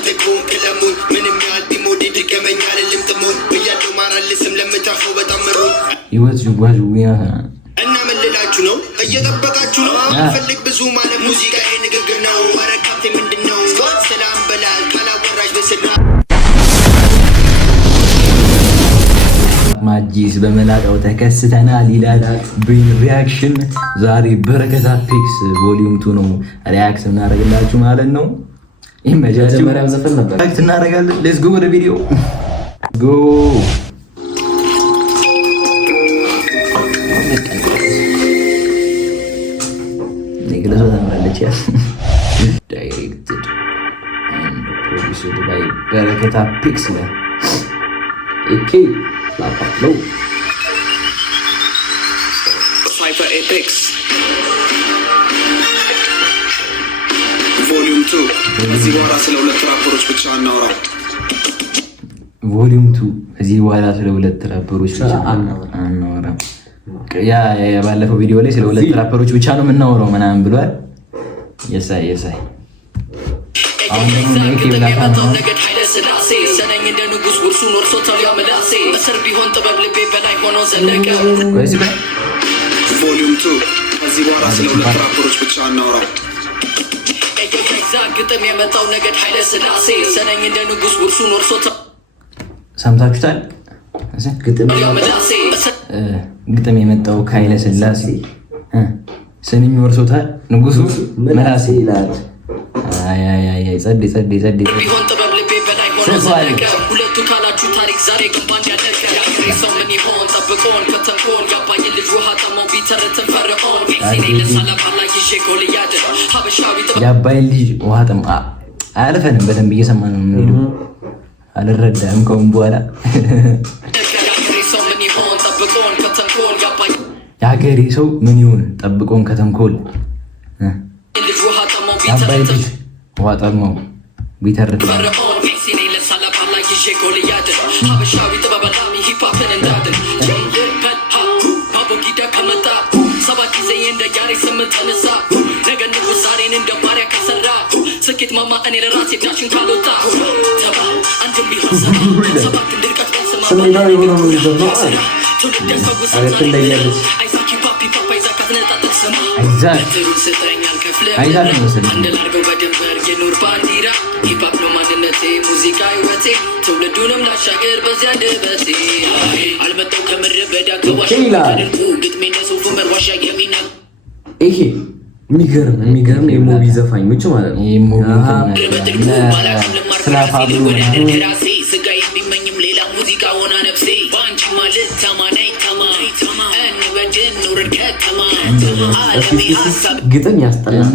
አንተ ኮን ከለሙን ምንም ያህል ቢሞዴድ ድገመኝ አይደለም ጥሙን ብያለው ማራልስም ለምታፈው በጣም ምሩ ህይወት ጅጓጅጉያ እና ምን ልላችሁ ነው እየጠበቃችሁ ነው ፈልግ ብዙ ማለት ሙዚቃ ንግግር ነው ወረቀት ምንድነው ሰላም በላል ካላወራሽ በስራ ማጂስ በመላጣው ተከስተናል ይላል ብሪን ሪአክሽን ዛሬ በረከት አፔክስ ቮሊዩም 2 ነው ሪአክት እናደርግላችሁ ማለት ነው ኢሜጃችሁ መሪያም ዘፈን ነበር ሪአክት እናደርጋለን ሌትስ ጎ ወደ ቪዲዮ ጎ ንግለዛ ተመለች directed and produced by በረከት አፔክስ ነው ኦኬ ላፓለው Cypher Apex ቮሊዩም 2 እዚህ በኋላ ስለ ሁለት ራፐሮች ብቻ እናወራ ቮሊዩም 2 እዚህ በኋላ ስለ ሁለት ራፐሮች ብቻ እናወራ ያ ባለፈው ቪዲዮ ላይ ስለ ሁለት ራፐሮች ብቻ ነው የምናወራው ምናምን ብሏል የሳይ አሁን ደግሞ ይከብላታው ነገር ኃይለስላሴ ሰነኝ እንደ ንጉስ ጉርሱን ወርሶታል ያመላሴ እስር ቢሆን ጥበብ ልቤ በላይ ሆኖ ዘለቀ ቮሊዩም 2 እዚህ በኋላ ስለ ሁለት ራፐሮች ብቻ እናወራ ግጥም የመጣው ነገር ኃይለስላሴ ሰነኝ እንደ ንጉስ ጉርሱን ወርሶታል ሰምታችሁታል ግጥም የመጣው ከኃይለስላሴ ሰነኝ ወርሶታል ንጉሱ መላሴ ይላል አይ ጸድ ቢሆን ጥበብ ልቤ በላይ ሆኖ ዘለቀ ሁለቱ ካላችሁ ታሪክ ዛሬ ግንባር ያደረገ ያክሬሰው ምን ይሆን ጠብቆን ከተንኮን ያባይ ልጅ ውሃ ጠመው ቢተረተን ፈርዖን ፊሲኔ ለሳላባላ ይዤ ጎልያድ ሀበሻዊ ያባይ ልጅ ውሃ ጠማ አያልፈንም በደንብ እየሰማን ነው የምንሄደው አልረዳም ከውን በኋላ ያክሬሰው ምን ይሆን ጠብቆን ከተንኮን ያባይ ያገሬ ሰው ምን ይሆን ጠብቆን ከተንኮል ልጅ ውሃ ጠመው ያባይ ልጅ ውሃ ጠመው ቢተረተን ፈርዖን ፊሲኔ ለሳላባላ ይዤ ጎልያድ ሀበሻዊ ጥበበላሚ ሂፓፕን እንዳድን ባቦጊዳ ከመጣ ሰባት ጊዜ እንደ ያሬ ስምንት ተነሳ ነገ ንጉስ ዛሬን እንደ ባሪያ ከሰራ ስኬት ማማ እኔ ለራሴ ዳሽን ካልወጣ ተባ አንድም ቢሆን ሰባት እንድርቀት በስማ ስሜታዊ ሆኖ ነው የሚዘፍነው ትውልድ ያስታውስ አይዛክ ሂፓፕ አይዛክ አትነጣ ተሰማ ትሩን ስጠኛል ከፍለ አንድ ላርገው በድንበር የኖር ባንዲራ ሂፓፕ ነው ማንነቴ ሙዚቃ ህይወቴ ትውልዱንም ላሻገር በዚያ ድበቴ አልመጣው ከምድረ በዳ ከዋሻ ተደርኩ ግጥሜ ነሱፉ መርዋሻ የሚና ይሄ የሚገርም የሙቪ ዘፋኞች ማለት ነው የሙቪ ራሴ ስጋ የሚመኝም ሌላ ሙዚቃ ሆና ነፍሴ ባንቺ ማለት ተማናይ እንበድን ኑር ከተማ አለሜ ሀሳብ ግጥም ያስጠላል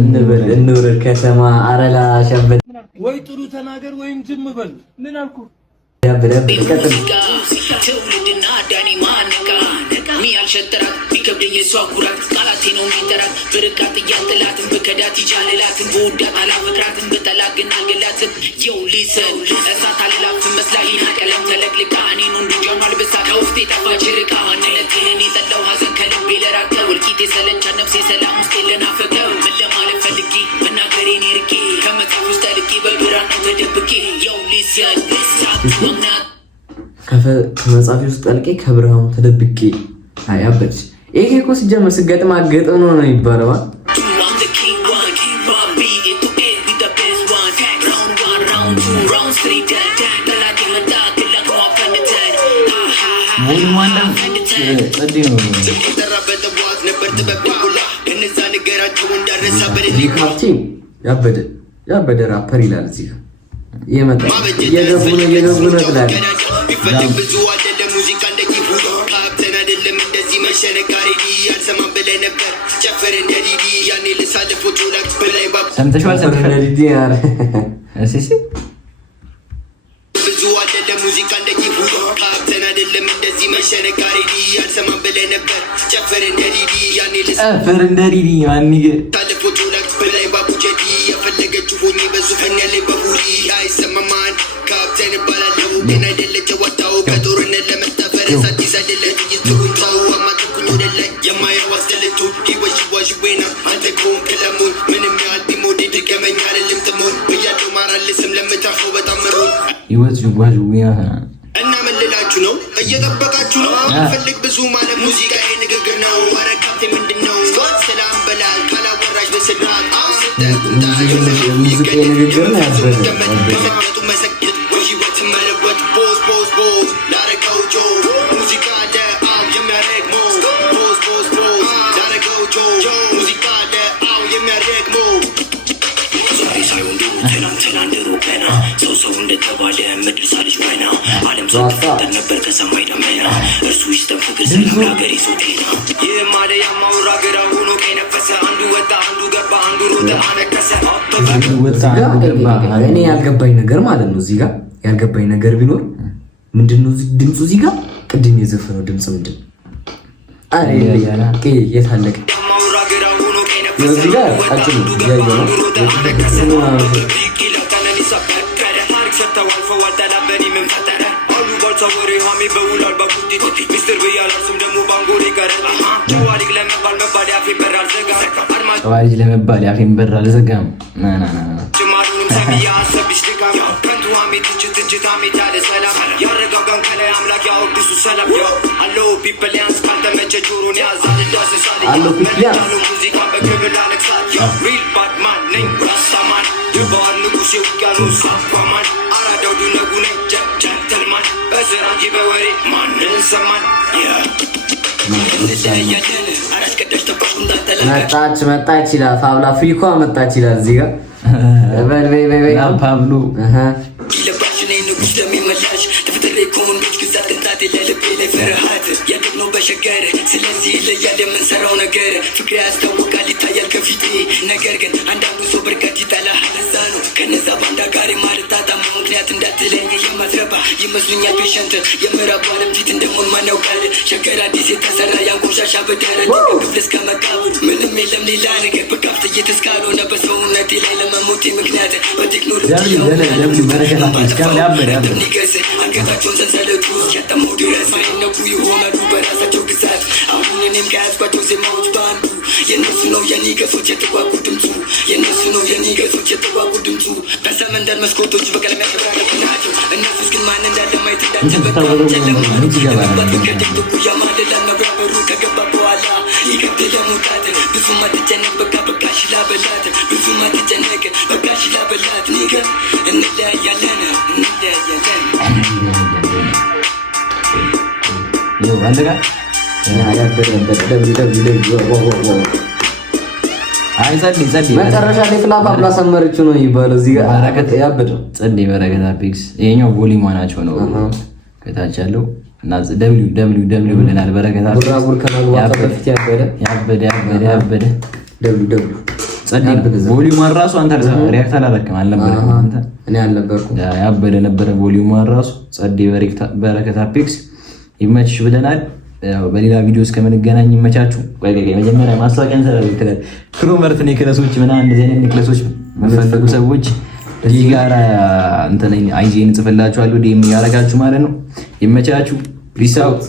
እንበል ከተማ አረላ ሸበል ወይ ጥሩ ተናገር ወይም ዝም በል ምን አልኩ ትውልድና ዳኒ ማነቃ ሚያል ሸተራት ቢከብደኝ የሷ ኩራት ቃላቴ ነው የሚጠራት በርቃት እያንጥላትን በከዳት ይቻልላትን በወዳት አላፈቅራትን በጠላት ግን አልገላትን የው ሊሰን እሳት አልላፍን መስላይና ቀለም ተለቅልቃ እኔን ወንዱ ጃኗል በሳ ከውስጤ ጠፋች ርቃ ማንነቴን የጠላው ሀዘን ከልቤ ለራቀው እልቂት የሰለቻ ነፍሴ ሰላም ውስጥ የለናፈቀው ምን ለማለት ፈልጌ መናገሬን ርቄ ከመጽሐፍ ውስጥ ልቄ በብራን ነው ተደብቄ የው ሊሰን ከመጽሐፊ ውስጥ ጠልቄ ከብርሃኑ ተደብቄ አያበች ይሄ እኮ ሲጀመር ስገጥም አገጥም ነው የሚባለው ያበደ ራፐር ይላል እዚህ የመጣ የገቡ ነው ትላል ብዙ አይደለም ሙዚቃ እንደኪፉ ካብተን አይደለም እንደዚህ መሸነጋሪ ያልሰማን ብለህ ነበር ጨፈረ እንደ ዲዲ ያኔ ልሳለፍ ፎቶ ላይ በላይ ባብ ሰምተሽዋል ዲዲ ያረ እሺ ብዙ አይደለም ሙዚቃ እንደኪፉ ካብተን አይደለም እንደዚህ መሸነጋሪ ያልሰማን ብለህ ነበር ጨፈረ እንደ ዲዲ ያኔ ልሳለፍ እንደ ዲዲ ማንገ ታለፍ ፎቶ ላይ በላይ ባቡ ጀዲ የፈለገችው ሆኜ በዙፈን ያለ በቡሪ አይሰማማን ካብተን ባላለው ግን አይደለች ወጣው ከጦርነት ለመጣፈር አዲስ አይደለም ይጥሩታው አማጥኩኝ ወደላይ የማየው አስተለቱ ይወሽ ወይና አንተ ኮን ከለሙን ምንም ያህል ቢሞዴ ድገመኝ አይደለም ጥሞን በያለው ማራልስም ጓዙ እና ምን ልላችሁ ነው? እየጠበቃችሁ ነው። ፈልግ ብዙ ማለት ሙዚቃ ንግግር ነው። ወረቀት ምንድነው? ሰላም በላል ካላወራሽ በስራት ሙዚቃ ንግግር ነው ያደረገው። ሰው እንደተባለ ምድር ሳልሽ ወይና ዓለም ስትፈጠር ነበር ከሰማይ ደመና እርሱ ይስጠን ፍቅር ሰላም ለሀገሬ ሰው ጤና ይህ ማደ ያማውራ ገራ ሆኖ ከነፈሰ አንዱ ወጣ አንዱ ገባ አንዱ ሮጠ አነከሰ እኔ ያልገባኝ ነገር ማለት ነው እዚህ ጋር ያልገባኝ ነገር ቢኖር ምንድነው ድምፁ እዚህ ጋር ቅድም የዘፈነው ድምፅ ምንድን አሬ የታለቀ ያማውራ ገራ ሆኖ ከነፈሰ እዚህ ጋር አጭሩ ያየው ነው ጨዋጅ ለመባል ያፌን በር አልዘጋም። መጣች ይላል ፋብላ ፍሪኳ መጣች ይላል እዚህ ጋር በይ ፓብሎ በሸገር ስለዚህ ይለያል የምንሰራው ነገር ፍቅር ያስታውቃል ይታያል ከፊቴ ነገር ግን አንዳንዱ ሰው በርቀት ይጠላል ለዛ ነው ከነዛ ባንዳ ጋር ማልታጣም ምክንያት እንዳትለኝ የማትረባ ይመስሉኛል ፔሸንት የምዕራቡ ዓለም ፊት እንደሆን ማን ያውቃል ሸገር አዲስ የተሰራ ያንቆሻሻ በደረት ክፍል እስከ መቃብር ምንም የለም ሌላ ነገር በካፍት እየተስካልሆነ በሰውነቴ ላይ ለመሞቴ ምክንያት በቴክኖሎጂ አንገታቸውን ሰንሰለቱ ያጠመው ድረስ ማይነኩ ይሆናሉ በራሳቸው ግዛት አሁን እኔም ከያዝኳቸው ዜማዎች በአንዱ የነሱ ነው የኔ ገጾች የተጓጉ ድምፁ የነሱ ነው የኔ ገጾች የተጓጉ ድምፁ በሰመንደር መስኮቶች በቀለም ያሸበረቁ ናቸው እነሱስ ግን ማን እንዳለ ማየት እንዳልተበቃ ከደግቡ ያማልላል መብራበሩ ከገባ በኋላ ይገብድ ለመውጣት ብዙም አትጨነቅ በቃ በቃሽ ላበላት ብዙም አትጨነቅ በቃሽ ላበላት ኒገ እንለያያለን መጨረሻ ላይ ፍላባ ብላ ሰመረችው ነው የሚባለው እዚህ ጋር በረከት ያበደው ጸዴ በረከት አፒክስ ይሄኛው ቮሊዩም ናቸው ነው ከታች ያለው እና www ብለናል በረከት አፒክስ ቡራቡር ከመግባቱ በፊት ያበደ www ጸዴ ቮሊዩም ራሱ አንተ ሪያክት አላረክም አልነበረም አንተ እኔ አልነበርኩም ያበደ ነበረ ቮሊዩም ራሱ ጸዴ በረከት አፒክስ ይመችሽ ብለናል። ያው በሌላ ቪዲዮ እስከምንገናኝ ይመቻችሁ። ቆይ መጀመሪያ ማስታወቂያ እንሰራለን። ክሮመርት ኔክለሶች ምናምን እንደዚህ አይነት ኔክለሶች መፈለጉ ሰዎች እዚህ ጋር እንትን አይጄን ጽፈላችኋለሁ ዲኤም ያረጋችሁ ማለት ነው። ይመቻችሁ። ፒስ አውት